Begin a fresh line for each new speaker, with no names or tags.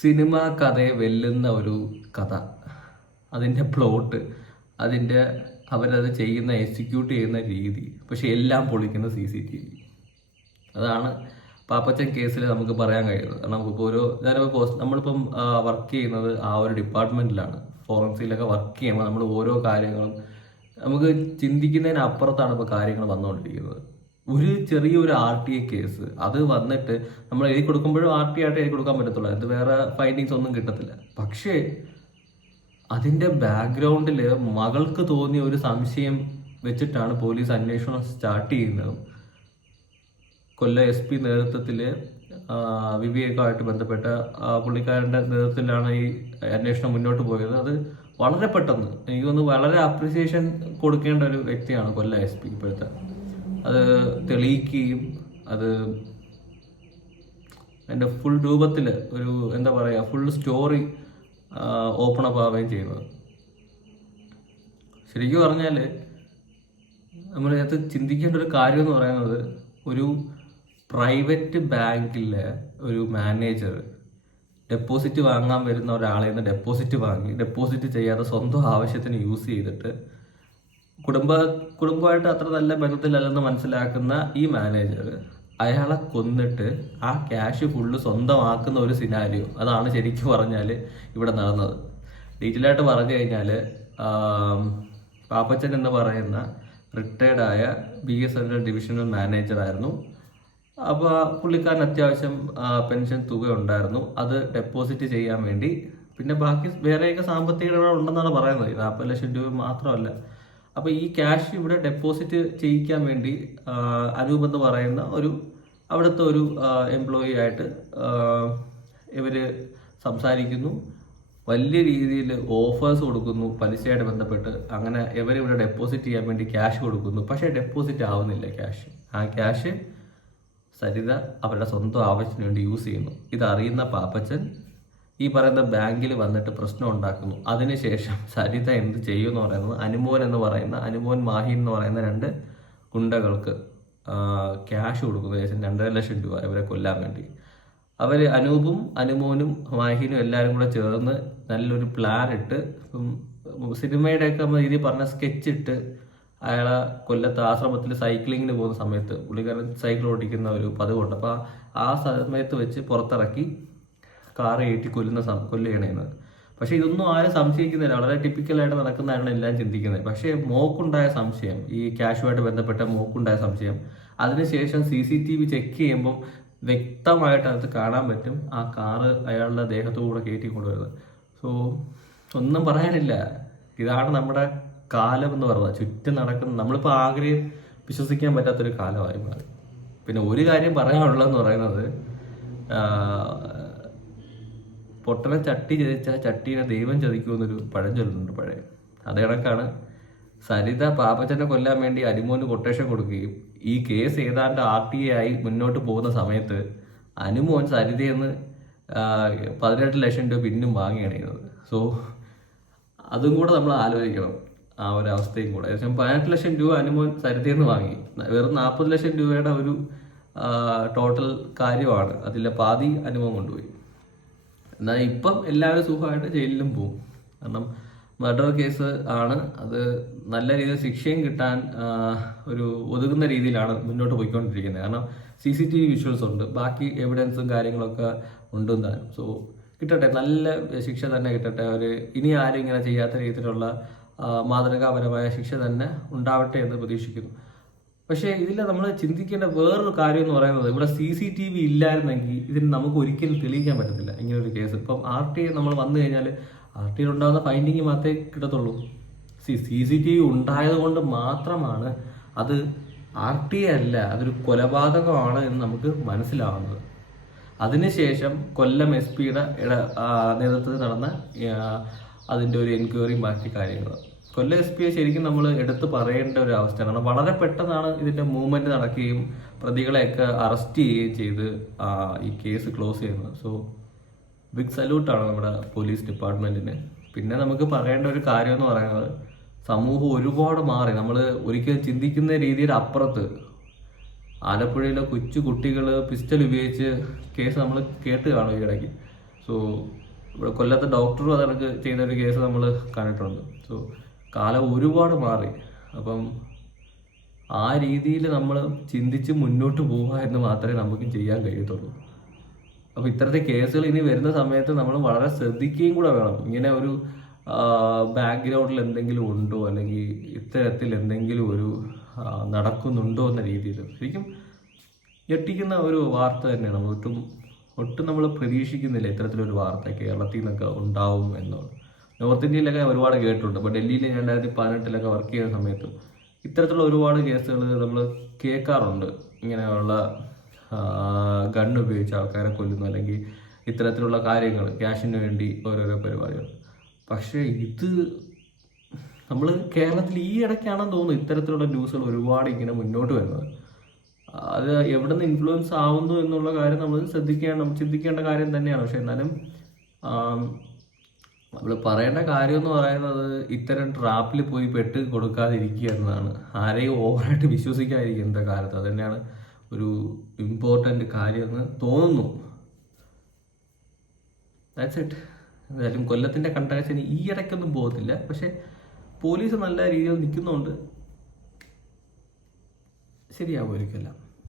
Cinema കഥയെ വെല്ലുന്ന ഒരു കഥ. അതിന്റെ പ്ലോട്ട് അതിന്റെ അവരത് ചെയ്യുന്ന എക്സിക്യൂട്ട് ചെയ്യുന്ന രീതി. പക്ഷെ എല്ലാം പൊളിക്കുന്ന സി സി ടി വി. അതാണ് പാപ്പച്ചൻ കേസിൽ നമുക്ക് പറയാൻ കഴിയുന്നത്. കാരണം നമുക്കിപ്പോൾ ഒരു ഞാനിപ്പോൾ പോസ്റ്റ് നമ്മളിപ്പം വർക്ക് ചെയ്യുന്നത് ആ ഒരു ഡിപ്പാർട്ട്മെന്റിലാണ് ഫോറൻസിലൊക്കെ വർക്ക് ചെയ്യുമ്പോൾ നമ്മൾ ഓരോ കാര്യങ്ങളും നമുക്ക് ചിന്തിക്കുന്നതിന് അപ്പുറത്താണ് ഇപ്പോൾ കാര്യങ്ങൾ വന്നുകൊണ്ടിരിക്കുന്നത്. ഒരു ചെറിയൊരു ആർ ടി എ കേസ് അത് വന്നിട്ട് നമ്മൾ എഴുതി കൊടുക്കുമ്പോഴും ആർ ടി ആയിട്ട് എഴുതി കൊടുക്കാൻ പറ്റത്തുള്ളൂ. അത് വേറെ ഫൈൻഡിങ്സ് ഒന്നും കിട്ടത്തില്ല. പക്ഷേ അതിന്റെ ബാക്ക്ഗ്രൗണ്ടിൽ മകൾക്ക് തോന്നിയ ഒരു സംശയം വെച്ചിട്ടാണ് പോലീസ് അന്വേഷണം സ്റ്റാർട്ട് ചെയ്യുന്നത് കൊല്ല എസ് പി നേതൃത്വത്തിൽ വിവേകമായിട്ട് ബന്ധപ്പെട്ട പുള്ളിക്കാരന്റെ നേതൃത്വത്തിലാണ് ഈ അന്വേഷണം മുന്നോട്ട് പോയത്. അത് വളരെ പെട്ടെന്ന് എനിക്ക് തോന്നുന്നു വളരെ അപ്രിസിയേഷൻ കൊടുക്കേണ്ട ഒരു വ്യക്തിയാണ് കൊല്ല എസ് പി ഇപ്പോഴത്തെ. അത് തെളിയിക്കുകയും അത് അതിന്റെ ഫുൾ രൂപത്തിൽ ഒരു എന്താ പറയുക ഫുൾ സ്റ്റോറി ഓപ്പൺ അപ്പ് ആവുകയും ചെയ്യുന്നത്. ശരിക്കും പറഞ്ഞാൽ നമ്മൾ ഇതിനകത്ത് ചിന്തിക്കേണ്ട ഒരു കാര്യം എന്ന് പറയുന്നത് ഒരു പ്രൈവറ്റ് ബാങ്കിലെ ഒരു മാനേജർ ഡെപ്പോസിറ്റ് വാങ്ങാൻ വരുന്ന ഒരാളെ നിന്ന് ഡെപ്പോസിറ്റ് വാങ്ങി ഡെപ്പോസിറ്റ് ചെയ്യാതെ സ്വന്തം ആവശ്യത്തിന് യൂസ് ചെയ്തിട്ട് കുടുംബ കുടുംബമായിട്ട് അത്ര നല്ല ബന്ധത്തിലല്ലെന്ന് മനസ്സിലാക്കുന്ന ഈ മാനേജർ അയാളെ കൊന്നിട്ട് ആ ക്യാഷ് ഫുള്ള് സ്വന്തമാക്കുന്ന ഒരു സിനാരിയോ അതാണ് ശരിക്കും പറഞ്ഞാൽ ഇവിടെ നടന്നത്. ഡീറ്റെയിൽ ആയിട്ട് പറഞ്ഞു കഴിഞ്ഞാൽ പാപ്പച്ചൻ എന്ന് പറയുന്ന റിട്ടയർഡായ ബി എസ് എൻ ഡിവിഷണൽ മാനേജറായിരുന്നു അപ്പോൾ പുള്ളിക്കാരൻ അത്യാവശ്യം പെൻഷൻ തുക ഉണ്ടായിരുന്നു. അത് ഡെപ്പോസിറ്റ് ചെയ്യാൻ വേണ്ടി. പിന്നെ ബാക്കി വേറെയൊക്കെ സാമ്പത്തിക ഇടപാട് ഉണ്ടെന്നാണ് പറയുന്നത് നാൽപ്പത് ലക്ഷം രൂപ മാത്രമല്ല. അപ്പോൾ ഈ ക്യാഷ് ഇവിടെ ഡെപ്പോസിറ്റ് ചെയ്യിക്കാൻ വേണ്ടി അനൂപ് എന്ന് പറയുന്ന ഒരു അവിടുത്തെ ഒരു എംപ്ലോയി ആയിട്ട് ഇവർ സംസാരിക്കുന്നു. വലിയ രീതിയിൽ ഓഫേഴ്സ് കൊടുക്കുന്നു പലിശയായിട്ട് ബന്ധപ്പെട്ട്. അങ്ങനെ ഇവരിവിടെ ഡെപ്പോസിറ്റ് ചെയ്യാൻ വേണ്ടി ക്യാഷ് കൊടുക്കുന്നു. പക്ഷേ ഡെപ്പോസിറ്റ് ആവുന്നില്ല ക്യാഷ് ആ ക്യാഷ് സരിത അവരുടെ സ്വന്തം ആവശ്യത്തിന് വേണ്ടി യൂസ് ചെയ്യുന്നു. ഇതറിയുന്ന പാപ്പച്ചൻ ഈ പറയുന്ന ബാങ്കിൽ വന്നിട്ട് പ്രശ്നം ഉണ്ടാക്കുന്നു. അതിനുശേഷം സരിത എന്ത് ചെയ്യും എന്ന് പറയുന്നത് അനുമോൻ എന്ന് പറയുന്ന അനുമോൻ മാഹി എന്ന് പറയുന്ന രണ്ട് ഗുണ്ടകൾക്ക് ക്യാഷ് കൊടുക്കുന്നു. ഏകദേശം രണ്ടര ലക്ഷം രൂപ ഇവരെ കൊല്ലാൻ വേണ്ടി. അവർ അനൂപും അനുമോനും മാഹിനും എല്ലാവരും കൂടെ ചേർന്ന് നല്ലൊരു പ്ലാൻ ഇട്ട് സിനിമയുടെയൊക്കെ രീതി പറഞ്ഞ സ്കെച്ച് ഇട്ട് അയാളെ കൊല്ലത്ത് ആശ്രമത്തിൽ സൈക്ലിങ്ങിന് പോകുന്ന സമയത്ത് പുള്ളിക്കാരൻ സൈക്കിൾ ഓടിക്കുന്ന ഒരു പതിവുണ്ട്. അപ്പോൾ ആ സമയത്ത് വെച്ച് പുറത്തിറക്കി കാറ് കയറ്റി കൊല്ലുന്ന കൊല്ലുകയാണ് പക്ഷെ ഇതൊന്നും ആരും സംശയിക്കുന്നില്ല. വളരെ ടിപ്പിക്കലായിട്ട് നടക്കുന്നതാണ് എല്ലാം ചിന്തിക്കുന്നത്. പക്ഷേ മോക്കുണ്ടായ സംശയം ഈ ക്യാഷുമായിട്ട് ബന്ധപ്പെട്ട മോക്കുണ്ടായ സംശയം അതിനുശേഷം C C T V check ചെയ്യുമ്പം വ്യക്തമായിട്ട് അത് കാണാൻ പറ്റും ആ കാറ് അയാളുടെ ദേഹത്തുകൂടെ കയറ്റി കൊണ്ടുവരുന്നത്. സോ ഒന്നും പറയാനില്ല. ഇതാണ് നമ്മുടെ കാലം എന്ന് പറയുന്നത്. ചുറ്റും നടക്കുന്ന നമ്മളിപ്പോൾ ആഗ്രഹം വിശ്വസിക്കാൻ പറ്റാത്തൊരു കാലമായി മാറി പിന്നെ ഒരു കാര്യം പറയാനുള്ളതെന്ന് പറയുന്നത് പൊട്ടനെ ചട്ടി ചതിച്ചാൽ ചട്ടീനെ ദൈവം ചതിക്കുമെന്നൊരു പഴഞ്ചൊല്ലുന്നുണ്ട് പഴയ. അതേ കണക്കാണ് സരിത പാപ്പച്ചനെ കൊല്ലാൻ വേണ്ടി അനുമോന് കൊട്ടേഷൻ കൊടുക്കുകയും ഈ കേസ് ഏതാണ്ട് ആർ ടി എ ആയി മുന്നോട്ട് പോകുന്ന സമയത്ത് അനുമോൻ സരിതയെന്ന് പതിനെട്ട് ലക്ഷം രൂപ പിന്നും വാങ്ങിയാണ് സോ അതും കൂടെ നമ്മൾ ആലോചിക്കണം. ആ ഒരു അവസ്ഥയും കൂടെ. ഏകദേശം പതിനെട്ട് ലക്ഷം രൂപ അനുമോൻ സരിതയിൽ നിന്ന് വാങ്ങി. വെറും നാൽപ്പത് ലക്ഷം രൂപയുടെ ഒരു ടോട്ടൽ കാര്യമാണ്. അതിലെ പാതി അനുഭവം കൊണ്ടുപോയി. എന്നാൽ ഇപ്പം എല്ലാവരും സുഖമായിട്ട് ജയിലിലും പോകും കാരണം മർഡർ കേസ് ആണ്. അത് നല്ല രീതിയിൽ ശിക്ഷയും കിട്ടാൻ ഒരു ഒതുങ്ങുന്ന രീതിയിലാണ് മുന്നോട്ട് പോയിക്കൊണ്ടിരിക്കുന്നത്. കാരണം C C T V visuals ഉണ്ട്. ബാക്കി എവിഡൻസും കാര്യങ്ങളൊക്കെ ഉണ്ട് താനും സോ കിട്ടട്ടെ. നല്ല ശിക്ഷ തന്നെ കിട്ടട്ടെ. ഒരു ഇനി ആരും ഇങ്ങനെ ചെയ്യാത്ത രീതിയിലുള്ള മാതൃകാപരമായ ശിക്ഷ തന്നെ ഉണ്ടാവട്ടെ എന്ന് പ്രതീക്ഷിക്കുന്നു. പക്ഷേ ഇതിൽ നമ്മൾ ചിന്തിക്കേണ്ട വേറൊരു കാര്യം എന്ന് പറയുന്നത് ഇവിടെ സി സി ടി വി ഇല്ലായിരുന്നെങ്കിൽ ഇതിന് നമുക്ക് ഒരിക്കലും തെളിയിക്കാൻ പറ്റത്തില്ല ഇങ്ങനൊരു കേസ്. ഇപ്പം ആർ ടി നമ്മൾ വന്നു കഴിഞ്ഞാൽ ആർ ടിയിൽ ഉണ്ടാകുന്ന ഫൈൻഡിങ് മാത്രമേ കിട്ടത്തുള്ളൂ. C C C T V ഉണ്ടായത് കൊണ്ട് മാത്രമാണ് അത് ആർ ടി അല്ല അതൊരു കൊലപാതകമാണ് എന്ന് നമുക്ക് മനസ്സിലാവുന്നത്. അതിനുശേഷം കൊല്ലം എസ് പിയുടെ നേതൃത്വത്തിൽ നടന്ന അതിന്റെ ഒരു എൻക്വയറിയും ബാക്കി കാര്യങ്ങൾ കൊല്ലം എസ് പിയെ ശരിക്കും നമ്മൾ എടുത്തു പറയേണ്ട ഒരു അവസ്ഥയാണ് കാരണം വളരെ പെട്ടെന്നാണ് ഇതിന്റെ മൂവ്മെന്റ് നടക്കുകയും പ്രതികളെയൊക്കെ അറസ്റ്റ് ചെയ്യുകയും ചെയ്ത് ഈ കേസ് ക്ലോസ് ചെയ്യുന്നത്. സോ ബിഗ് സല്യൂട്ടാണ് നമ്മുടെ പോലീസ് ഡിപ്പാർട്ട്മെന്റിന്. പിന്നെ നമുക്ക് പറയേണ്ട ഒരു കാര്യം എന്ന് പറയുന്നത് സമൂഹം ഒരുപാട് മാറി. നമ്മൾ ഒരിക്കലും ചിന്തിക്കുന്ന രീതിയിൽ അപ്പുറത്ത് ആലപ്പുഴയിലെ കൊച്ചു കുട്ടികൾ പിസ്റ്റൽ ഉപയോഗിച്ച് കേസ് നമ്മൾ കേട്ട് കാണും ഈ ഇടയ്ക്ക്. സോ സോ ഇവിടെ കൊല്ലത്തെ ഡോക്ടറും അതൊക്കെ ചെയ്യുന്ന ഒരു കേസ് നമ്മൾ കണ്ടിട്ടുണ്ട്. സോ കാലം ഒരുപാട് മാറി. അപ്പം ആ രീതിയിൽ നമ്മൾ ചിന്തിച്ച് മുന്നോട്ട് പോവുക എന്ന് മാത്രമേ നമുക്ക് ചെയ്യാൻ കഴിയത്തുള്ളൂ. അപ്പോൾ ഇത്തരത്തെ കേസുകൾ ഇനി വരുന്ന സമയത്ത് നമ്മൾ വളരെ ശ്രദ്ധിക്കുകയും കൂടെ വേണം. ഇങ്ങനെ ഒരു ബാക്ക്ഗ്രൗണ്ടിൽ എന്തെങ്കിലും ഉണ്ടോ? അല്ലെങ്കിൽ ഇത്തരത്തിൽ എന്തെങ്കിലും ഒരു നടക്കുന്നുണ്ടോ എന്ന രീതിയിൽ. ശരിക്കും ഞെട്ടിക്കുന്ന ഒരു വാർത്ത തന്നെയാണ്. ഒട്ടും ഒട്ടും നമ്മൾ പ്രതീക്ഷിക്കുന്നില്ല ഇത്തരത്തിലൊരു വാർത്ത കേരളത്തിൽ നിന്നൊക്കെ ഉണ്ടാവും എന്നുള്ളത്. നോർത്ത് ഇന്ത്യയിലൊക്കെ ഒരുപാട് കേട്ടിട്ടുണ്ട് അപ്പോൾ ഡൽഹിയിൽ രണ്ടായിരത്തി പതിനെട്ടിലൊക്കെ വർക്ക് ചെയ്യുന്ന സമയത്ത് ഇത്തരത്തിലുള്ള ഒരുപാട് കേസുകൾ നമ്മൾ കേൾക്കാറുണ്ട്. ഇങ്ങനെയുള്ള ഗണ്ണ് ഉപയോഗിച്ച് ആൾക്കാരെ കൊല്ലുന്നു. അല്ലെങ്കിൽ ഇത്തരത്തിലുള്ള കാര്യങ്ങൾ ക്യാഷിന് വേണ്ടി ഓരോരോ പരിപാടികൾ പക്ഷേ ഇത് നമ്മൾ കേരളത്തിൽ ഈ ഇടയ്ക്കാണെന്ന് തോന്നുന്നു ഇത്തരത്തിലുള്ള ന്യൂസുകൾ ഒരുപാട് ഇങ്ങനെ മുന്നോട്ട് വരുന്നത്. അത് എവിടെ നിന്ന് ഇൻഫ്ലുവൻസ് ആവുന്നു എന്നുള്ള കാര്യം നമ്മൾ ശ്രദ്ധിക്കേണ്ട ചിന്തിക്കേണ്ട കാര്യം തന്നെയാണ്. പക്ഷെ എന്നാലും നമ്മൾ പറയേണ്ട കാര്യം എന്ന് പറയുന്നത് ഇത്തരം ട്രാപ്പിൽ പോയി പെട്ട് കൊടുക്കാതിരിക്കുക എന്നതാണ്. ആരെയും ഓവറായിട്ട് വിശ്വസിക്കാതിരിക്കുക ഇന്നത്തെ കാലത്ത്. അത് തന്നെയാണ് ഒരു ഇമ്പോർട്ടന്റ് കാര്യമെന്ന് തോന്നുന്നു. ദാറ്റ്സ് ഇറ്റ് എന്തായാലും കൊല്ലത്തിന്റെ കണ്ടകശന് ഈ ഇടയ്ക്കൊന്നും പോകത്തില്ല. പക്ഷേ പോലീസ് നല്ല രീതിയിൽ നിൽക്കുന്നുണ്ട്. ശരിയാവുമായിരിക്കുമല്ല